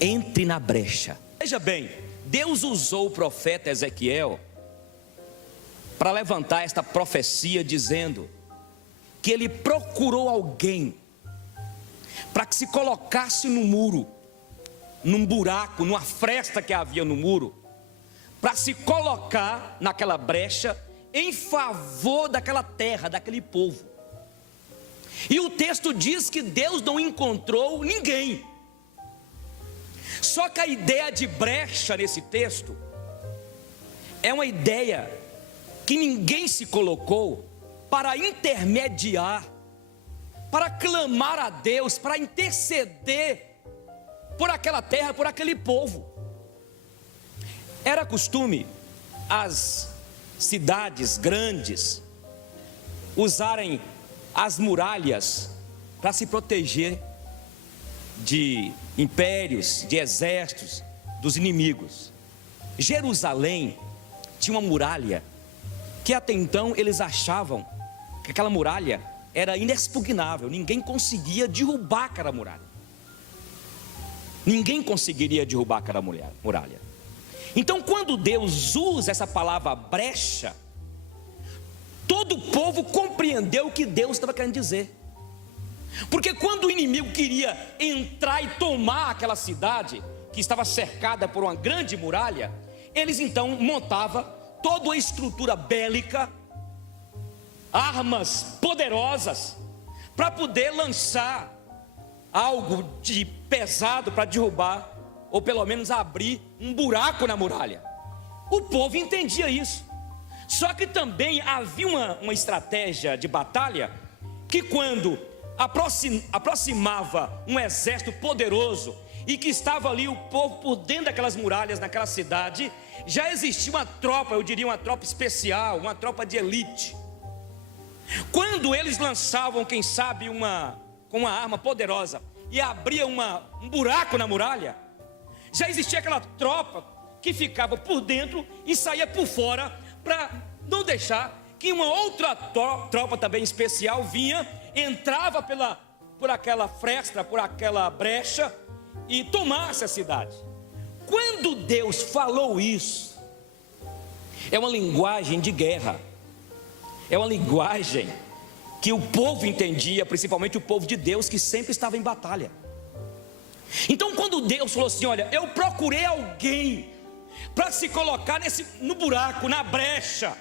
entre na brecha. Veja bem, Deus usou o profeta Ezequiel para levantar esta profecia, dizendo que ele procurou alguém para que se colocasse no muro, num buraco, numa fresta que havia no muro, para se colocar naquela brecha em favor daquela terra, daquele povo. E o texto diz que Deus não encontrou ninguém. Só que a ideia de brecha nesse texto é uma ideia que ninguém se colocou para intermediar, para clamar a Deus, para interceder por aquela terra, por aquele povo. Era costume as cidades grandes usarem as muralhas para se proteger de impérios, de exércitos, dos inimigos. Jerusalém tinha uma muralha que até então eles achavam que aquela muralha era inexpugnável, ninguém conseguia derrubar aquela muralha. Ninguém conseguiria derrubar aquela muralha. Então, quando Deus usa essa palavra brecha, todo o povo compreendeu o que Deus estava querendo dizer. Porque quando o inimigo queria entrar e tomar aquela cidade, que estava cercada por uma grande muralha, eles então montavam toda uma estrutura bélica, armas poderosas, para poder lançar algo de pesado para derrubar, ou pelo menos abrir um buraco na muralha. O povo entendia isso. Só que também havia uma estratégia de batalha, que quando aproximava um exército poderoso, e que estava ali o povo por dentro daquelas muralhas, naquela cidade, já existia uma tropa, eu diria uma tropa especial, uma tropa de elite. Quando eles lançavam, quem sabe, com uma arma poderosa, e abria um buraco na muralha, já existia aquela tropa que ficava por dentro e saía por fora, para não deixar que uma outra tropa também especial vinha, entrava por aquela fresta, por aquela brecha, e tomasse a cidade. Quando Deus falou isso, é uma linguagem de guerra, é uma linguagem que o povo entendia, principalmente o povo de Deus, que sempre estava em batalha. Então, quando Deus falou assim: olha, eu procurei alguém para se colocar no buraco, na brecha,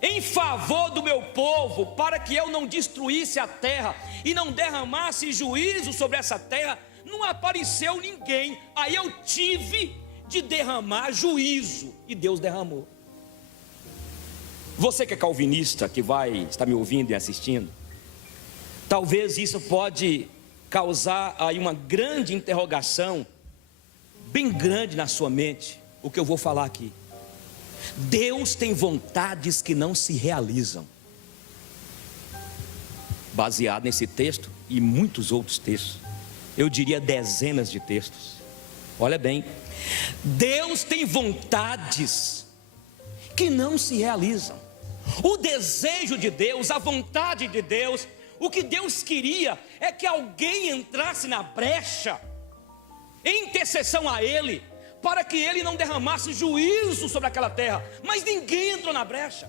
em favor do meu povo, para que eu não destruísse a terra e não derramasse juízo sobre essa terra, não apareceu ninguém. Aí eu tive de derramar juízo, e Deus derramou. Você que é calvinista, que vai estar me ouvindo e assistindo, talvez isso pode causar aí uma grande interrogação, bem grande na sua mente, o que eu vou falar aqui. Deus tem vontades que não se realizam. Baseado nesse texto e muitos outros textos, eu diria dezenas de textos. Olha bem, Deus tem vontades que não se realizam. O desejo de Deus, a vontade de Deus, o que Deus queria é que alguém entrasse na brecha, em intercessão a Ele, para que Ele não derramasse juízo sobre aquela terra. Mas ninguém entrou na brecha.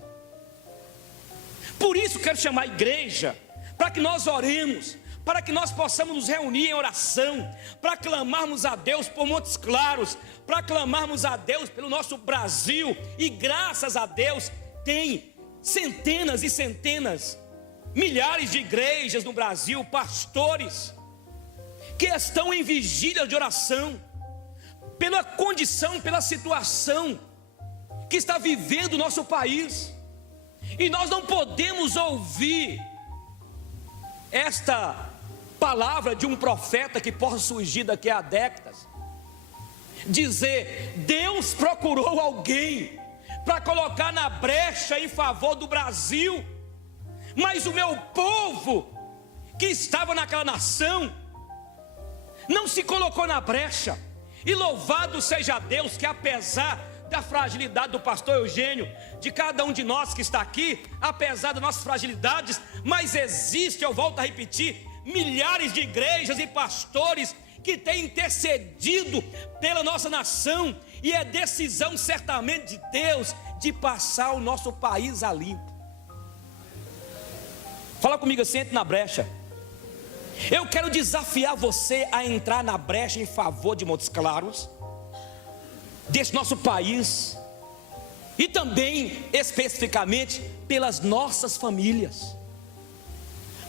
Por isso quero chamar a igreja, para que nós oremos, para que nós possamos nos reunir em oração, para clamarmos a Deus por Montes Claros, para clamarmos a Deus pelo nosso Brasil. E graças a Deus tem centenas e centenas, milhares de igrejas no Brasil, pastores que estão em vigília de oração, pela condição, pela situação que está vivendo o nosso país. E nós não podemos ouvir esta palavra de um profeta que possa surgir daqui a décadas, dizer: Deus procurou alguém para colocar na brecha em favor do Brasil, mas o meu povo que estava naquela nação não se colocou na brecha. E louvado seja Deus que, apesar da fragilidade do pastor Eugênio, de cada um de nós que está aqui, apesar das nossas fragilidades, mas existe, eu volto a repetir, milhares de igrejas e pastores que tem intercedido pela nossa nação, e é decisão certamente de Deus de passar o nosso país a limpo. Fala comigo assim, entre na brecha. Eu quero desafiar você a entrar na brecha em favor de Montes Claros, desse nosso país, e também especificamente pelas nossas famílias,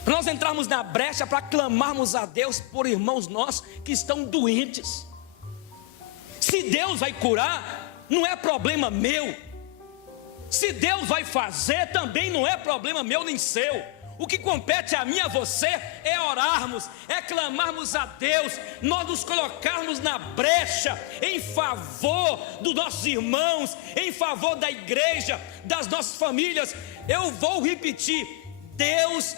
para nós entrarmos na brecha, para clamarmos a Deus por irmãos nossos que estão doentes. Se Deus vai curar, não é problema meu. Se Deus vai fazer, também não é problema meu nem seu. O que compete a mim e a você é orarmos, é clamarmos a Deus, nós nos colocarmos na brecha em favor dos nossos irmãos, em favor da igreja, das nossas famílias. Eu vou repetir: Deus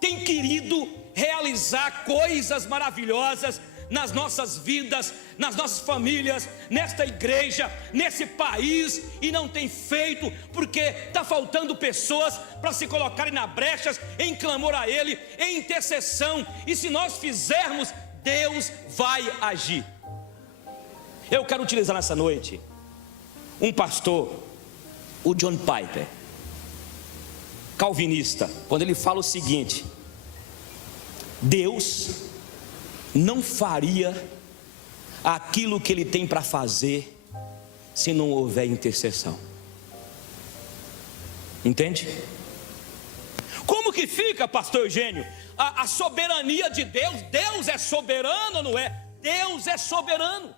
tem querido realizar coisas maravilhosas nas nossas vidas, nas nossas famílias, nesta igreja, nesse país, e não tem feito, porque está faltando pessoas para se colocarem na brecha, em clamor a Ele, em intercessão, e se nós fizermos, Deus vai agir. Eu quero utilizar nessa noite um pastor, o John Piper, calvinista, quando ele fala o seguinte: Deus não faria aquilo que Ele tem para fazer se não houver intercessão. Entende? Como que fica, pastor Eugênio, a soberania de Deus? Deus é soberano ou não é? Deus é soberano.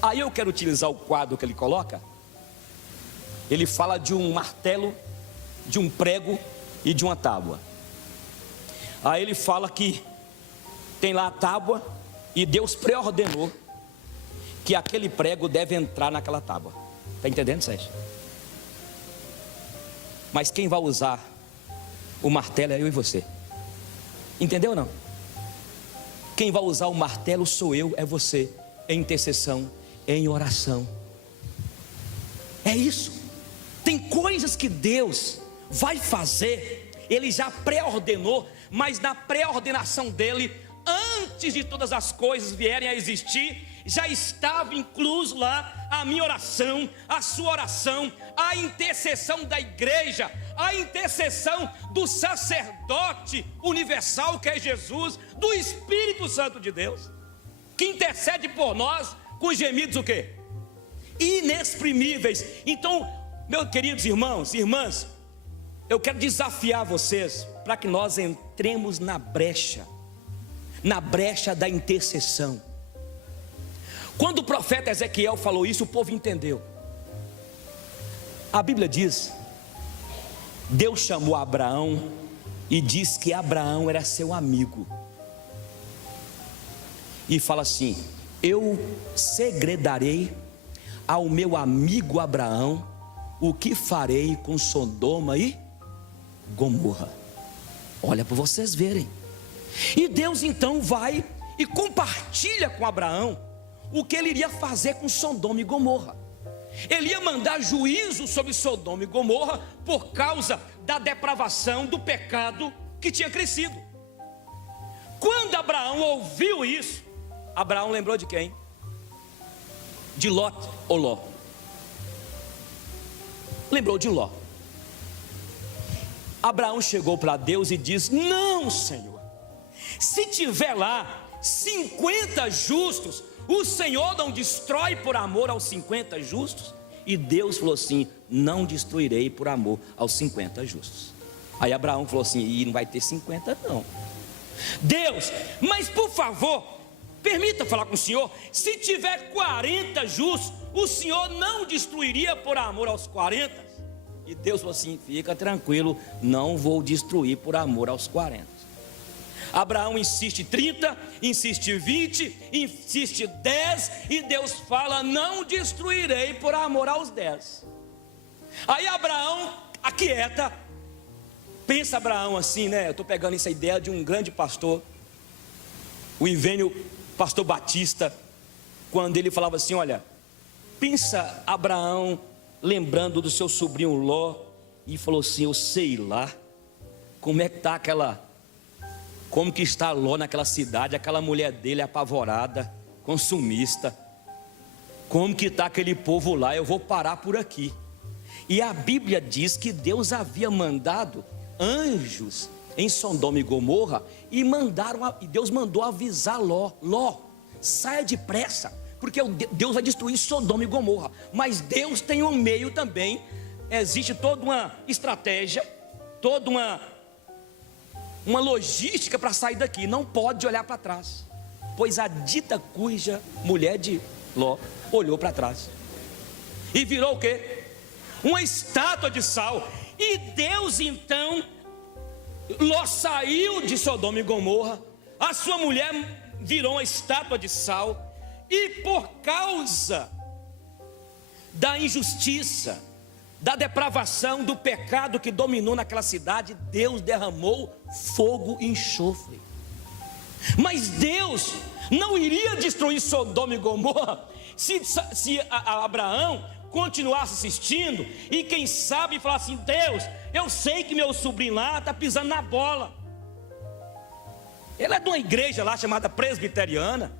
Aí eu quero utilizar o quadro que ele coloca. Ele fala de um martelo, de um prego e de uma tábua. Aí ele fala que tem lá a tábua, e Deus pré-ordenou que aquele prego deve entrar naquela tábua. Está entendendo, Sérgio? Mas quem vai usar o martelo é eu e você. Entendeu ou não? Quem vai usar o martelo sou eu, é você, em intercessão, em oração. É isso. Tem coisas que Deus vai fazer, Ele já pré-ordenou, mas na pré-ordenação dEle, antes de todas as coisas vierem a existir, já estava incluso lá a minha oração, a sua oração, a intercessão da igreja, a intercessão do sacerdote universal que é Jesus, do Espírito Santo de Deus, que intercede por nós com gemidos o quê? Inexprimíveis. Então, meus queridos irmãos e irmãs, eu quero desafiar vocês para que nós entremos na brecha da intercessão. Quando o profeta Ezequiel falou isso, o povo entendeu. A Bíblia diz, Deus chamou Abraão e diz que Abraão era seu amigo, e fala assim: eu segredarei ao meu amigo Abraão o que farei com Sodoma e Gomorra. Olha para vocês verem. E Deus então vai e compartilha com Abraão o que ele iria fazer com Sodoma e Gomorra. Ele ia mandar juízo sobre Sodoma e Gomorra por causa da depravação, do pecado que tinha crescido. Quando Abraão ouviu isso, Abraão lembrou de quem? De Ló ou Ló? Lembrou de Ló. Abraão chegou para Deus e disse: não, Senhor, se tiver lá 50 justos, o Senhor não destrói por amor aos 50 justos? E Deus falou assim: não destruirei por amor aos 50 justos. Aí Abraão falou assim: e não vai ter 50 não. Deus, mas por favor, permita falar com o Senhor, se tiver 40 justos, o Senhor não destruiria por amor aos 40? E Deus falou assim: fica tranquilo, não vou destruir por amor aos 40. Abraão insiste 30, insiste 20, insiste 10, e Deus fala: não destruirei por amor aos 10. Aí Abraão aquieta. Pensa Abraão assim, né? Eu estou pegando essa ideia de um grande pastor, o Ivênio, pastor Batista, quando ele falava assim: olha, pensa Abraão lembrando do seu sobrinho Ló, e falou assim: eu sei lá como é que está aquela como que está Ló naquela cidade, aquela mulher dele apavorada, consumista. Como que está aquele povo lá? Eu vou parar por aqui. E a Bíblia diz que Deus havia mandado anjos em Sodoma e Gomorra, e Deus mandou avisar Ló: Ló, saia depressa, porque Deus vai destruir Sodoma e Gomorra. Mas Deus tem um meio também, existe toda uma estratégia, toda uma logística para sair daqui. Não pode olhar para trás, pois a dita cuja mulher de Ló olhou para trás e virou o quê? Uma estátua de sal. E Deus então, Ló saiu de Sodoma e Gomorra, a sua mulher virou uma estátua de sal, e por causa da injustiça, da depravação, do pecado que dominou naquela cidade, Deus derramou fogo e enxofre. Mas Deus não iria destruir Sodoma e Gomorra se Abraão continuasse assistindo e quem sabe falar assim: Deus, eu sei que meu sobrinho lá está pisando na bola, ele é de uma igreja lá chamada presbiteriana.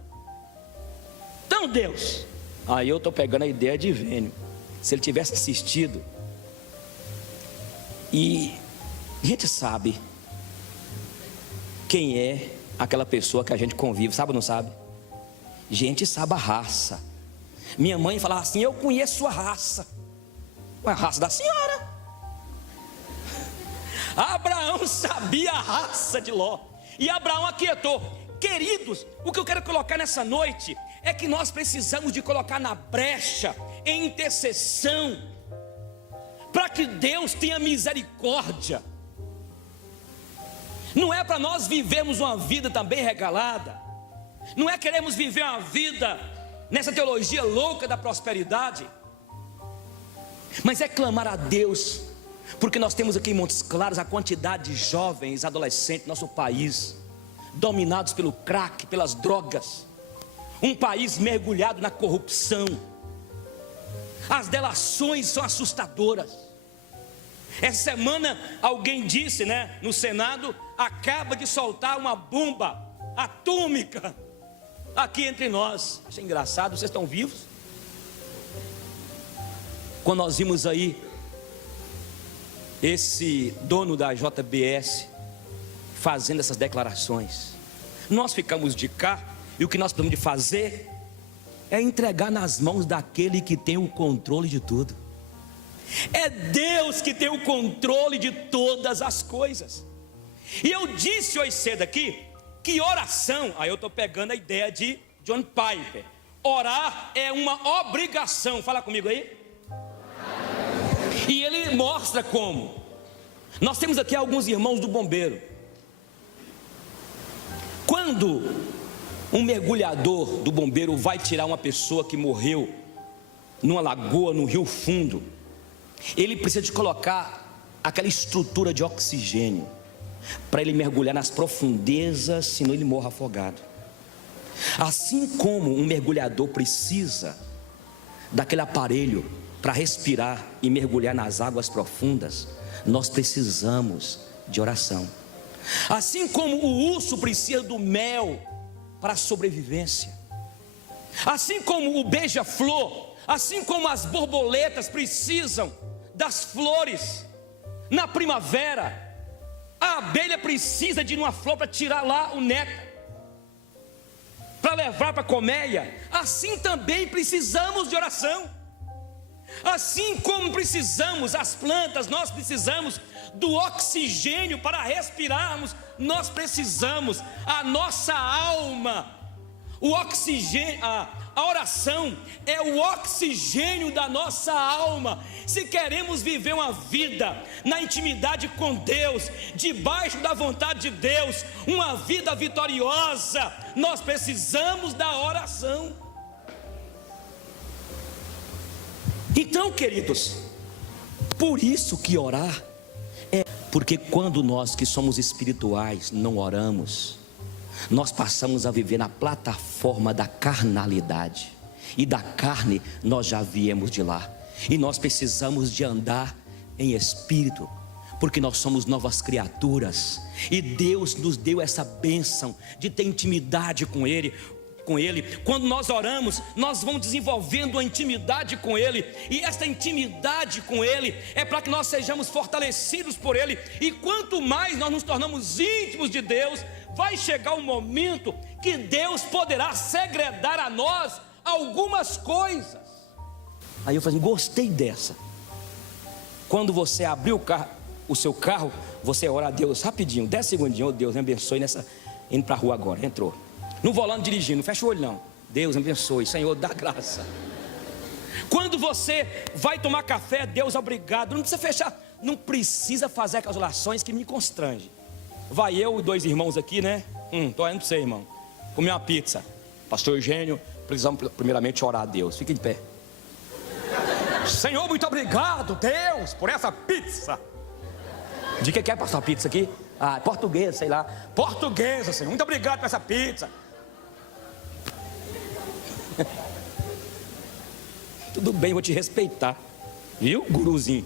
Então Deus, aí eu estou pegando a ideia de Vênio, se ele tivesse assistido, e a gente sabe quem é aquela pessoa que a gente convive, sabe ou não sabe? Gente sabe a raça. Minha mãe falava assim: eu conheço a raça. A raça da senhora. Abraão sabia a raça de Ló, e Abraão aquietou. Queridos, o que eu quero colocar nessa noite é que nós precisamos de colocar na brecha, em intercessão, para que Deus tenha misericórdia. Não é para nós vivermos uma vida também regalada, não é queremos viver uma vida nessa teologia louca da prosperidade, mas é clamar a Deus, porque nós temos aqui em Montes Claros a quantidade de jovens, adolescentes, nosso país, dominados pelo crack, pelas drogas, um país mergulhado na corrupção, as delações são assustadoras. Essa semana alguém disse, no Senado, acaba de soltar uma bomba atômica aqui entre nós. Achei engraçado, vocês estão vivos? Quando nós vimos aí esse dono da JBS fazendo essas declarações, nós ficamos de cá, e o que nós precisamos de fazer é entregar nas mãos daquele que tem o controle de tudo. É Deus que tem o controle de todas as coisas. E eu disse hoje cedo aqui que oração, aí eu estou pegando a ideia de John Piper, orar é uma obrigação. Fala comigo aí. E ele mostra como. Nós temos aqui alguns irmãos do bombeiro. Quando um mergulhador do bombeiro vai tirar uma pessoa que morreu numa lagoa, no rio fundo, ele precisa de colocar aquela estrutura de oxigênio para ele mergulhar nas profundezas, senão ele morre afogado. Assim como um mergulhador precisa daquele aparelho para respirar e mergulhar nas águas profundas, nós precisamos de oração. Assim como o urso precisa do mel para a sobrevivência, assim como o beija-flor, assim como as borboletas precisam das flores na primavera, a abelha precisa de uma flor para tirar lá o néctar, para levar para a colmeia. Assim também precisamos de oração. Assim como precisamos, as plantas, nós precisamos do oxigênio para respirarmos, nós precisamos, a nossa alma, o oxigênio, a oração é o oxigênio da nossa alma. Se queremos viver uma vida na intimidade com Deus, debaixo da vontade de Deus, uma vida vitoriosa, nós precisamos da oração. Então, queridos, por isso que orar porque quando nós que somos espirituais não oramos, nós passamos a viver na plataforma da carnalidade, e da carne nós já viemos de lá, e nós precisamos de andar em espírito, porque nós somos novas criaturas, e Deus nos deu essa bênção de ter intimidade com Ele. Quando nós oramos, nós vamos desenvolvendo a intimidade com Ele, e essa intimidade com Ele é para que nós sejamos fortalecidos por Ele, e quanto mais nós nos tornamos íntimos de Deus, vai chegar um momento que Deus poderá segredar a nós algumas coisas. Aí eu falei, gostei dessa. Quando você abrir o seu carro, você ora a Deus rapidinho, 10 segundinhos, oh Deus, me abençoe nessa, indo para a rua agora, entrou. No volante dirigindo, não fecha o olho não. Deus me abençoe, Senhor, dá graça. Quando você vai tomar café, Deus, obrigado. Não precisa fechar, não precisa fazer aquelas orações que me constrangem. Vai eu e 2 irmãos aqui, né? Estou indo para você, irmão, comer uma pizza. Pastor Eugênio, precisamos primeiramente orar a Deus. Fique de pé. Senhor, muito obrigado, Deus, por essa pizza. De que é passar pizza aqui? Ah, portuguesa, sei lá. Portuguesa, Senhor, muito obrigado por essa pizza. Tudo bem, vou te respeitar, viu, guruzinho?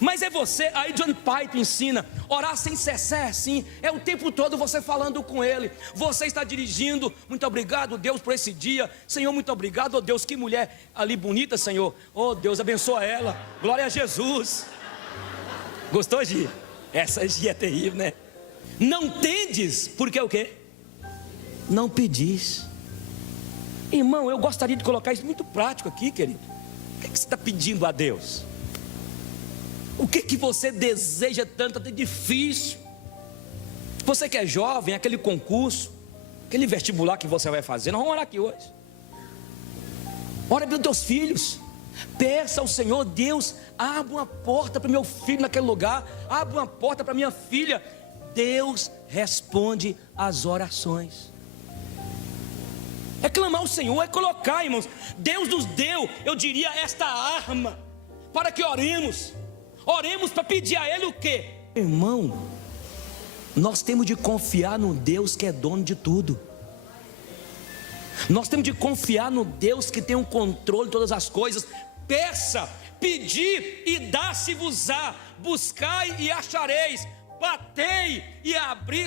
Mas é você, aí John Piper ensina, orar sem cessar, assim, é o tempo todo você falando com Ele. Você está dirigindo, muito obrigado Deus por esse dia, Senhor, muito obrigado, oh Deus, que mulher ali bonita, Senhor, oh Deus, abençoa ela, glória a Jesus. Gostou, Gi? Essa Gi é terrível, né? Não tendes, porque o quê? Não pedis. Irmão, eu gostaria de colocar isso muito prático aqui, querido. O que você está pedindo a Deus? O que você deseja tanto, até difícil? Você que é jovem, aquele concurso, aquele vestibular que você vai fazer, nós vamos orar aqui hoje. Ora pelos teus filhos. Peça ao Senhor, Deus, abre uma porta para o meu filho naquele lugar, abre uma porta para minha filha. Deus responde às orações. É clamar ao Senhor, é colocar, irmãos. Deus nos deu, eu diria, esta arma para que oremos. Oremos para pedir a Ele o quê? Irmão, nós temos de confiar no Deus que é dono de tudo. Nós temos de confiar no Deus que tem o controle de todas as coisas. Peça, pedir e dá-se-vos-á, buscai e achareis, batei e abri